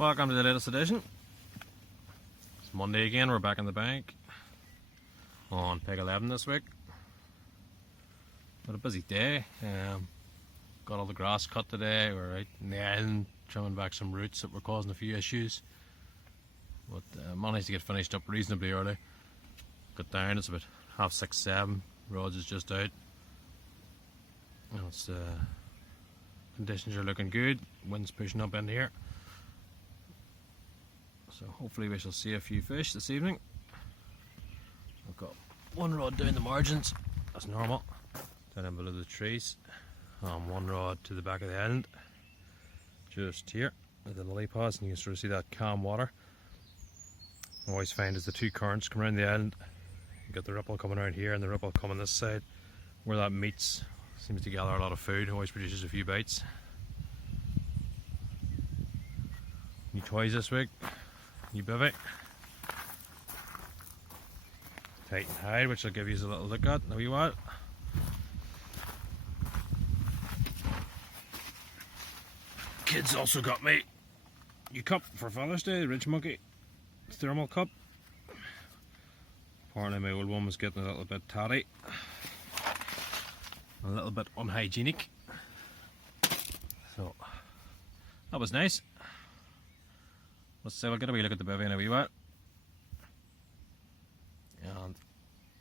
Welcome to the latest edition. It's Monday again, we're back in the bank on peg 11 this week. Had a busy day. Got all the grass cut today. We're out in the island trimming back some roots that were causing a few issues. But managed to get finished up reasonably early. Got down, it's about 6:30, 7. Rods is just out. It's, conditions are looking good. Wind's pushing up in here. So hopefully we shall see a few fish this evening. I've got one rod down the margins, as normal, down in below the trees. One rod to the back of the island, just here at the lily pads, and you can sort of see that calm water. I always find as the two currents come around the island, you got the ripple coming around here and the ripple coming this side. Where that meets, seems to gather a lot of food, always produces a few bites. New toys this week. New Bivvy Titan Hide, which I'll give you a little look at in a wee while. Kids also got me new cup for Father's Day, the Rich Monkey thermal cup. Apparently my old one was getting a little bit tatty, a little bit unhygienic, so that was nice. Let's say we'll get a wee look at the bivvy in a wee while, and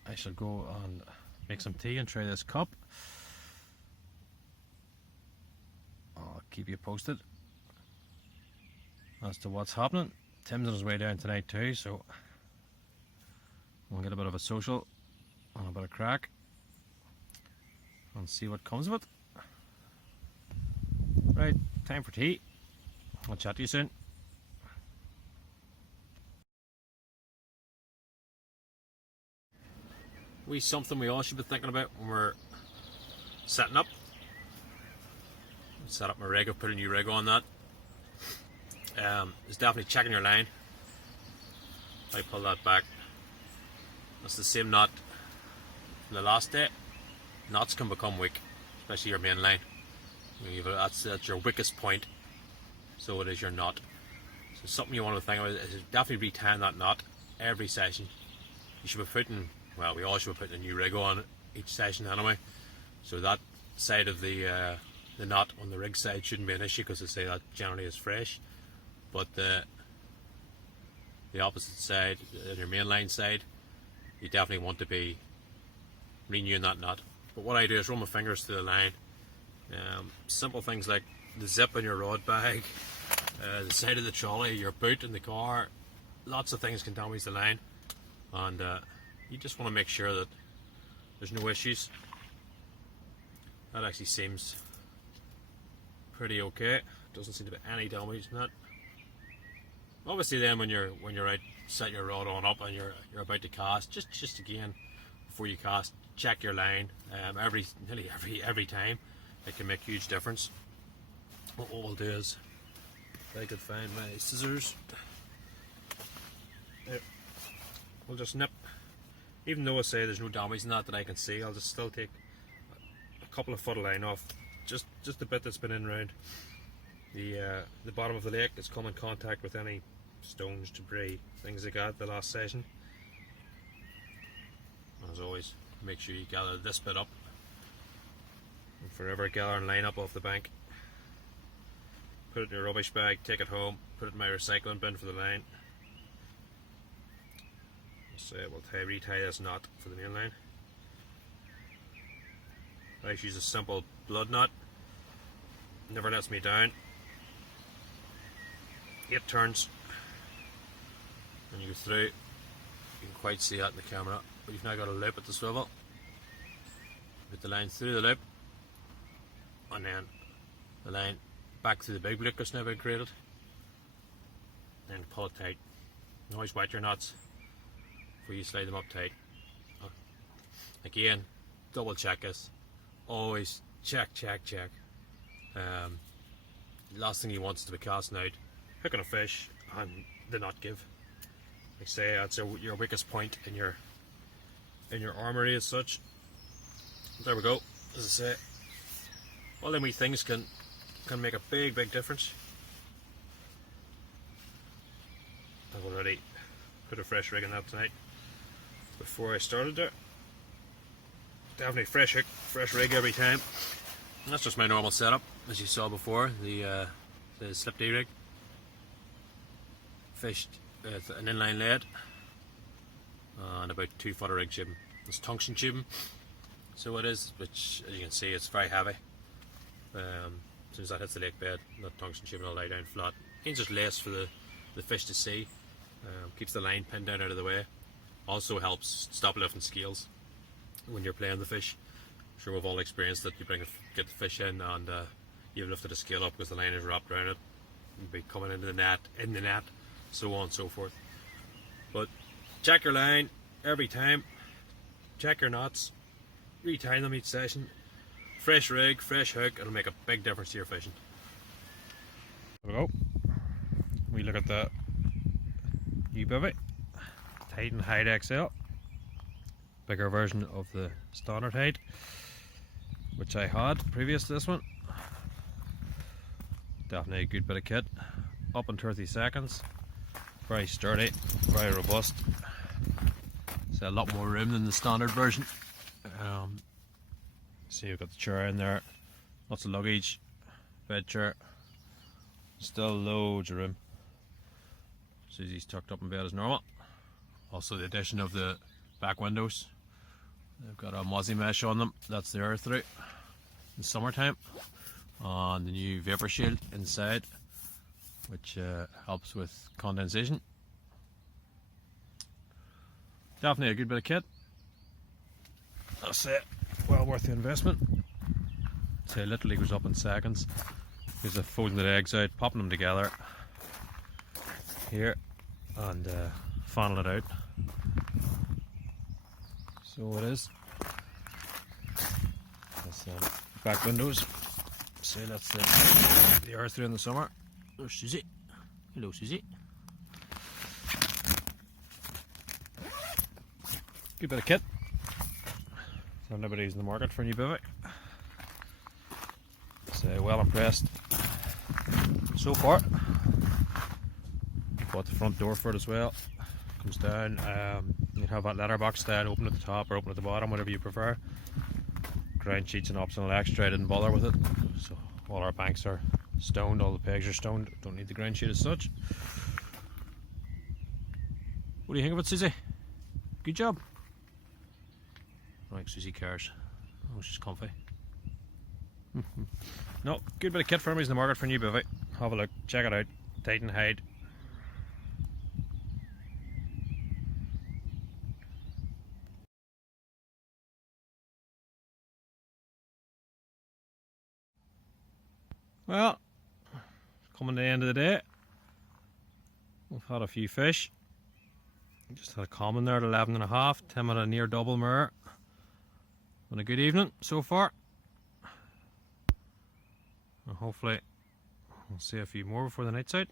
I shall go and make some tea and try this cup. I'll keep you posted as to what's happening. Tim's on his way down tonight too, so we'll get a bit of a social and a bit of crack and see what comes of it. Right, time for tea. I'll chat to you soon. Something we all should be thinking about when we're setting up. Set up my rig, I've put a new rig on that. Is definitely checking your line. I pull that back. That's the same knot from the last day. Knots can become weak, especially your main line. That's your weakest point, so it is your knot. So something you want to think about is definitely retying that knot every session. You should be putting, well, we all should be putting a new rig on each session anyway. So that side of the knot on the rig side shouldn't be an issue, because they say that generally is fresh. But the opposite side, your mainline side, you definitely want to be renewing that knot. But what I do is run my fingers through the line. Simple things like the zip in your rod bag, the side of the trolley, your boot in the car. Lots of things can damage the line, and you just want to make sure that there's no issues. That actually seems pretty okay. Doesn't seem to be any damage in that. Obviously then when you're out, set your rod on up and you're about to cast, just again before you cast, check your line. Nearly every time. It can make a huge difference. What we'll do is, if I could find my scissors, there, we'll just nip. Even though I say there's no damage in that I can see, I'll just still take a couple of foot of line off, just the bit that's been in around the bottom of the lake. It's come in contact with any stones, debris, things like that the last session. As always, make sure you gather this bit up, and forever gather and line up off the bank. Put it in your rubbish bag, take it home, put it in my recycling bin for the line. So we'll retie this knot for the main line. I just use a simple blood knot, never lets me down. 8 turns when you go through. You can quite see that in the camera, but you've now got a loop at the swivel. Put the line through the loop, and then the line back through the big loop that's now been created. Then pull it tight. You always wet your knots before you slide them up tight. Again, double check this. Always check. Last thing you want is to be casting out, hooking a fish, and the knot give. Like I say, that's your weakest point in your armory as such. There we go. As I say, all them wee things can make a big difference. I've already put a fresh rig in that tonight before I started there. Definitely fresh hook, fresh rig every time. And that's just my normal setup, as you saw before, the slip D rig. Fished with an inline lead and about 2 foot of rig tubing. It's tungsten tubing, so it is, which as you can see it's very heavy. As soon as that hits the lake bed, that tungsten tubing will lie down flat. It's just less for the fish to see. Keeps the line pinned down out of the way. Also helps stop lifting scales when you're playing the fish. I'm sure we've all experienced that. You get the fish in and you've lifted a scale up because the line is wrapped around it. You'll be coming into the net, so on and so forth. But check your line every time, check your knots, retie them each session. Fresh rig, fresh hook, it'll make a big difference to your fishing. There we go. We look at the new Bivvy Titan Hide XL, bigger version of the standard hide, which I had previous to this one. Definitely a good bit of kit, up in 30 seconds, very sturdy, very robust. It's a lot more room than the standard version. See, you've got the chair in there, lots of luggage, bed chair, still loads of room. Susie's tucked up in bed as normal. Also the addition of the back windows. They've got a mozzie mesh on them, that's the air through in summertime. And the new vapor shield inside, which helps with condensation. Definitely a good bit of kit. I'll say well worth the investment. So it literally goes up in seconds. Because of folding the eggs out, popping them together here and fanning it out. So it is. That's back windows. So that's the air through in the summer. There's Susie. Hello, Susie. Good bit of kit. So nobody's in the market for a new Bivvy. So well impressed so far. Bought the front door for it as well. Comes down. You can have that letterbox down, open at the top or open at the bottom, whatever you prefer. Ground sheet's an optional extra. I didn't bother with it. So all our banks are stoned, all the pegs are stoned. Don't need the ground sheet as such. What do you think of it, Susie? Good job. Right, Susie cares. Oh, she's comfy. No, good bit of kit for me in the market for a new Bivvy. Have a look, check it out. Titan Hide. Well, coming to the end of the day. We've had a few fish. Just had a common there at 11.5. Tim had a near double mirror. Been a good evening so far. And hopefully we'll see a few more before the night's out.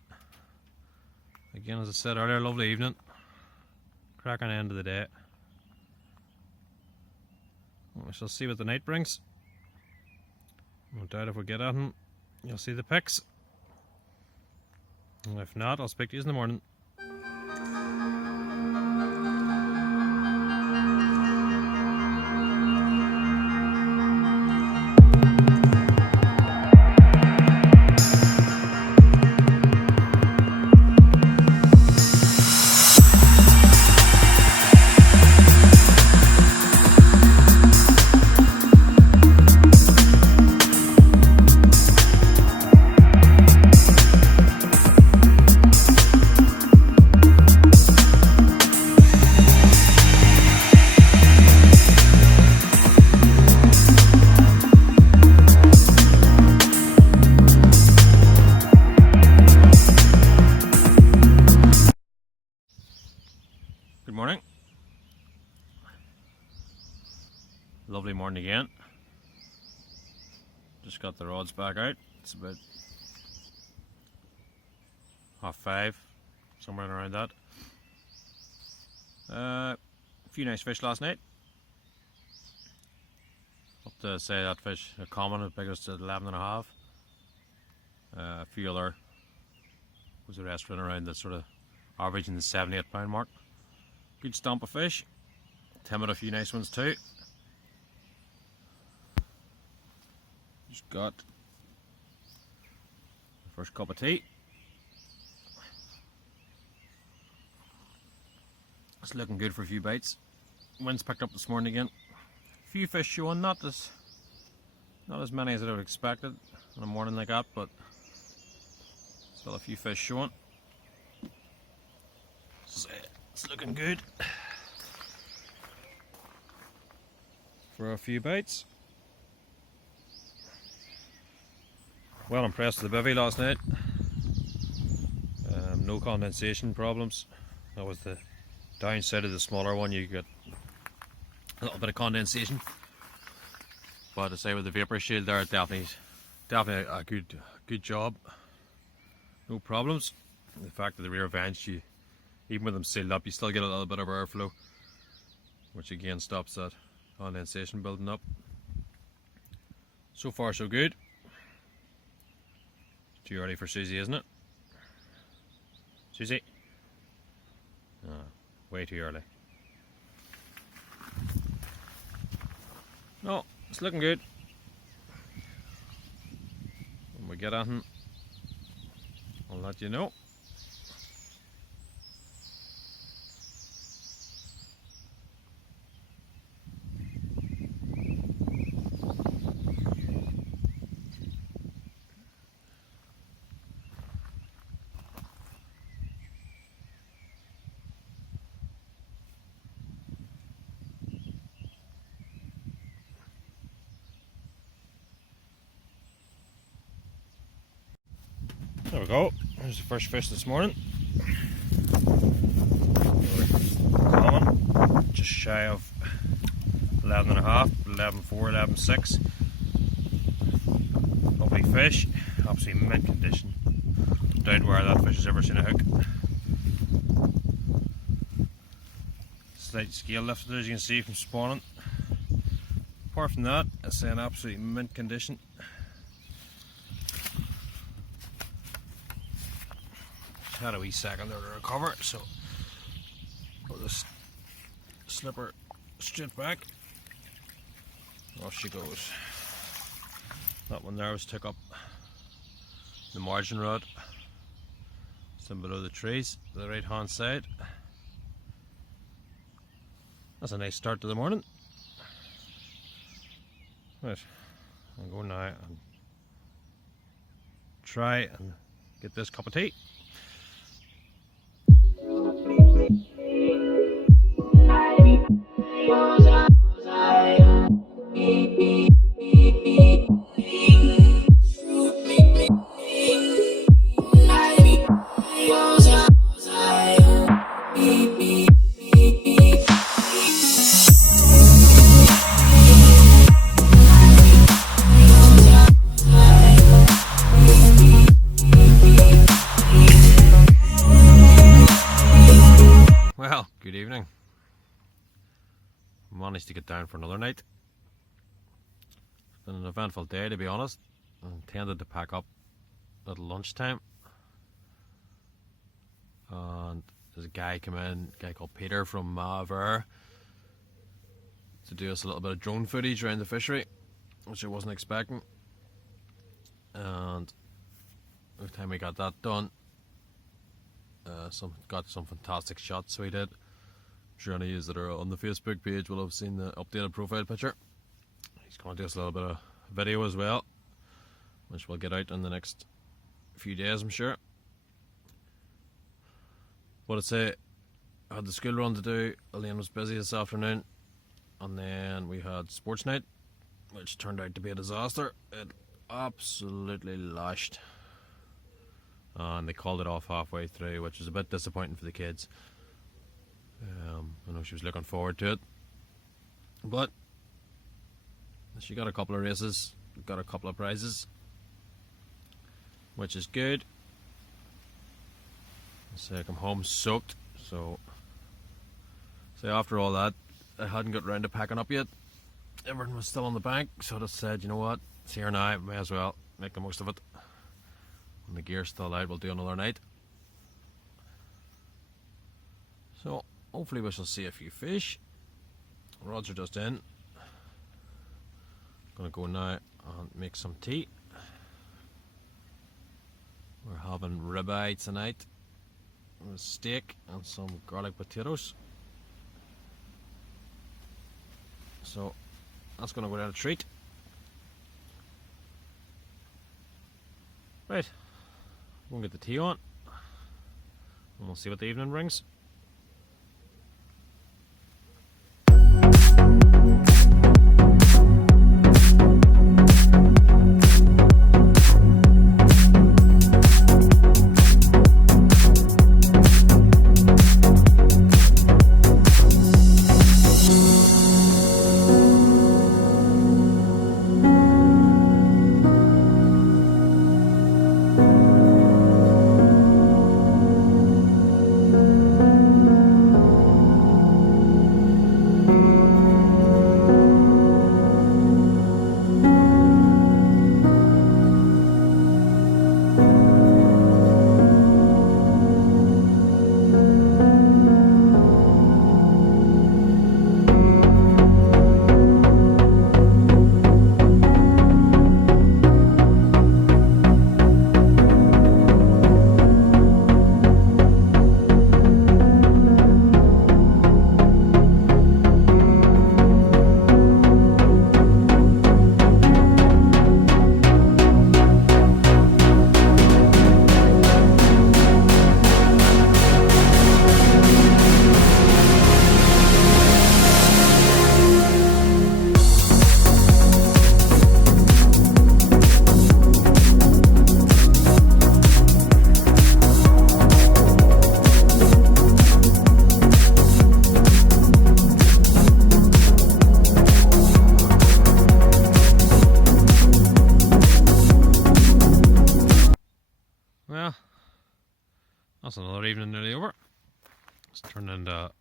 Again, as I said earlier, lovely evening. Cracking end of the day. We shall see what the night brings. No doubt if we get at him, you'll see the pics. And if not, I'll speak to you in the morning. Good morning. Lovely morning again. Just got the rods back out. It's about 5:30, somewhere around that. A few nice fish last night. Up to say that fish, a common, as big as 11.5. A few other, was the rest running around the sort of averaging the 7-8 pound mark. Good stomp of fish. Tim had a few nice ones too. Just got the first cup of tea. It's looking good for a few bites. Wind's picked up this morning again. A few fish showing, not as many as I would have expected on a morning like that, but still a few fish showing. So it's looking good for a few bites. Well impressed with the bivvy last night. No condensation problems. That was the downside of the smaller one. You get a little bit of condensation, but to say with the vapor shield there, definitely a good job. No problems. The fact that the rear vents, you even with them sealed up, you still get a little bit of airflow, which again stops that condensation building up. So far so good. Too early for Susie, isn't it? Susie? Oh, way too early. No, it's looking good. When we get at him, I'll let you know. There we go. There's the first fish this morning. Common, just shy of 11 and a half, 11.4, 11.6. Lovely fish, absolutely mint condition. Doubt where that fish has ever seen a hook. Slight scale lifted, as you can see from spawning. Apart from that, it's in absolutely mint condition. Had a wee second there to recover, so we'll just slip her straight back. Off she goes. That one there was took up the margin rod. It's in below the trees, to the right hand side. That's a nice start to the morning. Right, I'll go now and try and get this cup of tea. Well, good evening. Managed to get down for another night. It's been an eventful day, to be honest. I intended to pack up at lunchtime, and there's a guy come in, a guy called Peter from Mav-Air, to do us a little bit of drone footage around the fishery, which I wasn't expecting. And by the time we got that done, got some fantastic shots, so we did. I'm sure any of you that are on the Facebook page will have seen the updated profile picture. He's going to do us a little bit of video as well, which we'll get out in the next few days, I'm sure. But I'd say I had the school run to do. Elaine was busy this afternoon, and then we had sports night, which turned out to be a disaster. It absolutely lashed, and they called it off halfway through, which was a bit disappointing for the kids. I know she was looking forward to it, but she got a couple of races, got a couple of prizes, which is good. So I come home soaked, so after all that, I hadn't got round to packing up yet. Everything was still on the bank, so I just said, you know what, it's here now, may as well make the most of it. When the gear's still out, we'll do another night. So hopefully we shall see a few fish. Rods are just in. Gonna go now and make some tea. We're having ribeye tonight with steak and some garlic potatoes. So that's gonna go down a treat. Right, we'll get the tea on and we'll see what the evening brings. Well, that's another evening nearly over. It's turned into a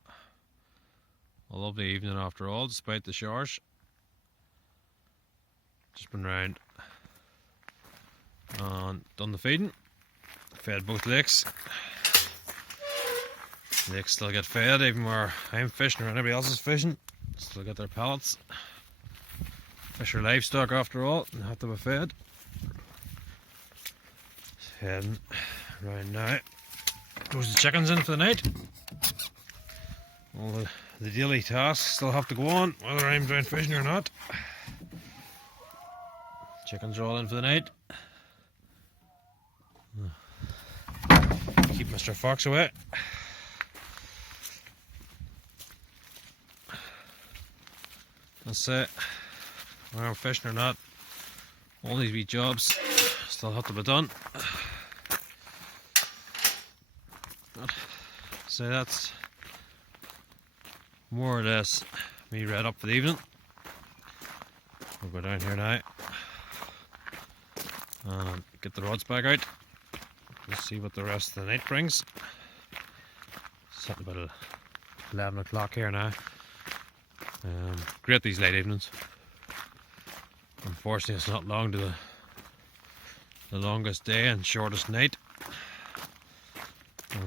lovely evening after all, despite the showers. Just been round and done the feeding. Fed both lakes. Lakes still get fed even where I'm fishing or anybody else is fishing. Still get their pellets. Fish are livestock after all and have to be fed. Heading round now. Goes the chickens in for the night. All the daily tasks still have to go on, whether I'm doing fishing or not. Chickens are all in for the night. Keep Mr. Fox away. That's it. Whether I'm fishing or not, all these wee jobs still have to be done. So that's more or less me read up for the evening. We'll go down here now and get the rods back out. We'll see what the rest of the night brings. It's at about 11 o'clock here now. Great these late evenings. Unfortunately it's not long to the longest day and shortest night.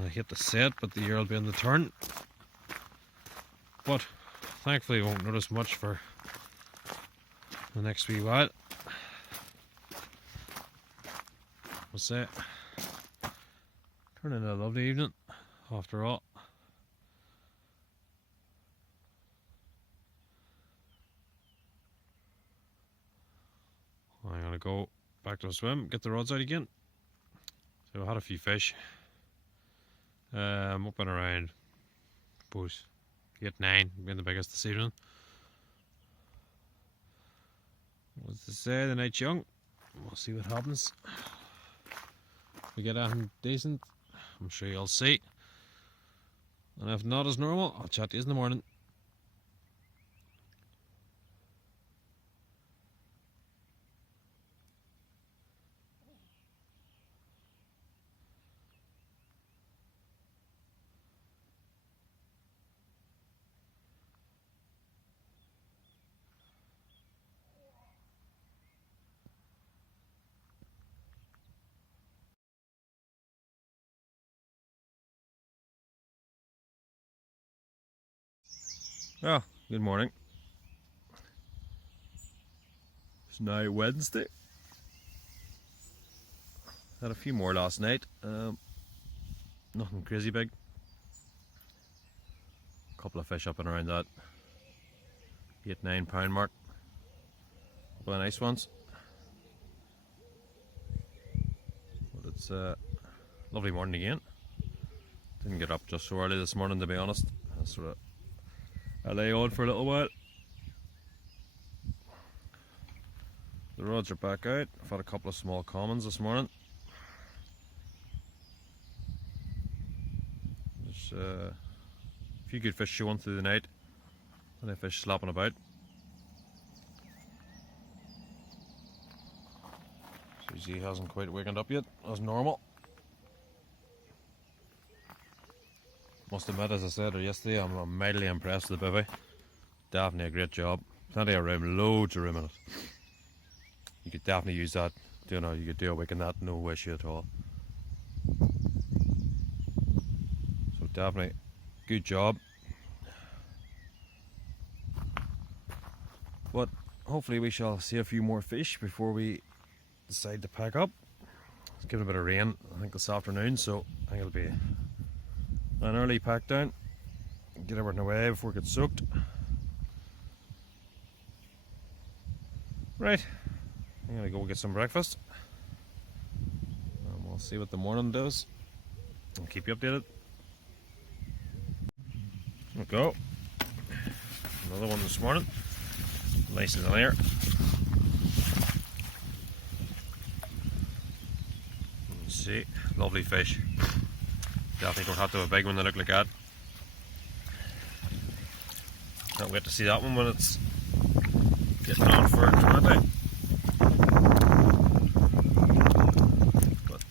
I hit the set, but the year will be on the turn. But thankfully, won't notice much for the next wee while. We'll say, turn into a lovely evening after all. I'm gonna go back to the swim, get the rods out again. So I had a few fish. Up and around, suppose 8, 9, being the biggest this evening. What's to say, the night's young. We'll see what happens. If we get anything decent, I'm sure you'll see. And if not as normal, I'll chat to you in the morning. Well, good morning. It's now Wednesday. Had a few more last night. Nothing crazy big. A couple of fish up and around that 8-9 pound mark. A couple of nice ones. But it's a lovely morning again. Didn't get up just so early this morning, to be honest. I lay on for a little while. The rods are back out. I've had a couple of small commons this morning. There's a few good fish showing through the night. Plenty of fish slapping about. Susie hasn't quite wakened up yet, as normal. Must admit, as I said yesterday, I'm mightily impressed with the Bivvy. Definitely a great job. Plenty of room, loads of room in it. You could definitely use that. You know, you could do a week in that, no issue at all. So definitely, good job. But hopefully we shall see a few more fish before we decide to pack up. It's giving a bit of rain, I think, this afternoon, so I think it'll be an early pack down. Get everything away before it gets soaked. Right, I'm gonna go get some breakfast. And we'll see what the morning does. I'll keep you updated. There we go. Another one this morning. Nice in the air. See, lovely fish. Definitely don't have to have a big one that look like that. Can't wait to see that one when it's getting on for 20. But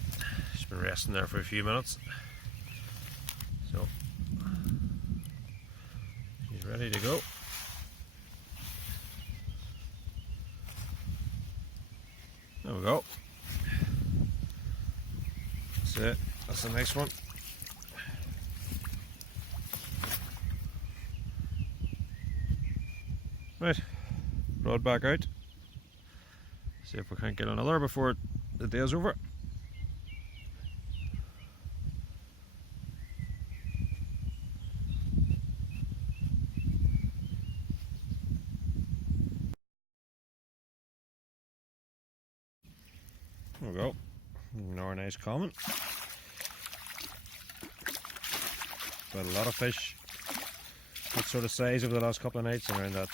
she's been resting there for a few minutes, so she's ready to go. There we go. That's it. That's the next one. Right, rod back out. See if we can't get another before the day is over. There we go. Another nice common. Got a lot of fish. That sort of size over the last couple of nights, around that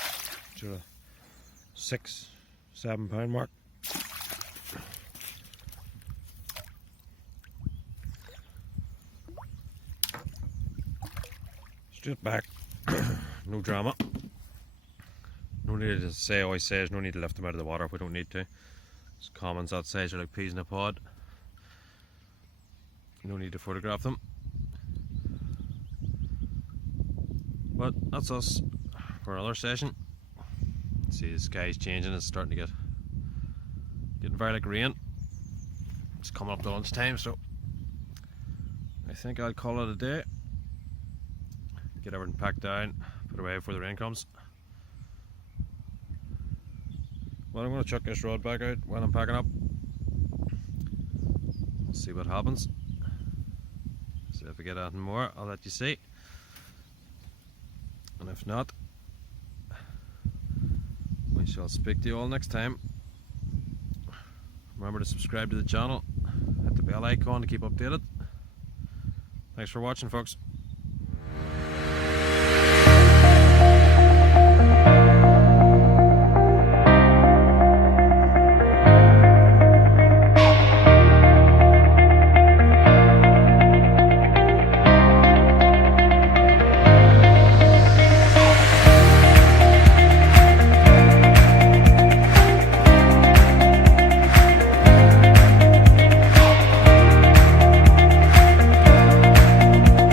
sort of 6-7 pound mark. Straight back. No drama. No need to say, always says no need to lift them out of the water if we don't need to. There's commons that size are like peas in a pod. No need to photograph them. But that's us for another session. See, the sky's changing, it's starting to getting very like rain. It's coming up to lunchtime, so I think I'll call it a day. Get everything packed down, put away before the rain comes. Well, I'm going to chuck this rod back out while I'm packing up. We'll see what happens. So if I get anything more, I'll let you see. And if not, we shall speak to you all next time. Remember to subscribe to the channel, hit the bell icon to keep updated. Thanks for watching, folks.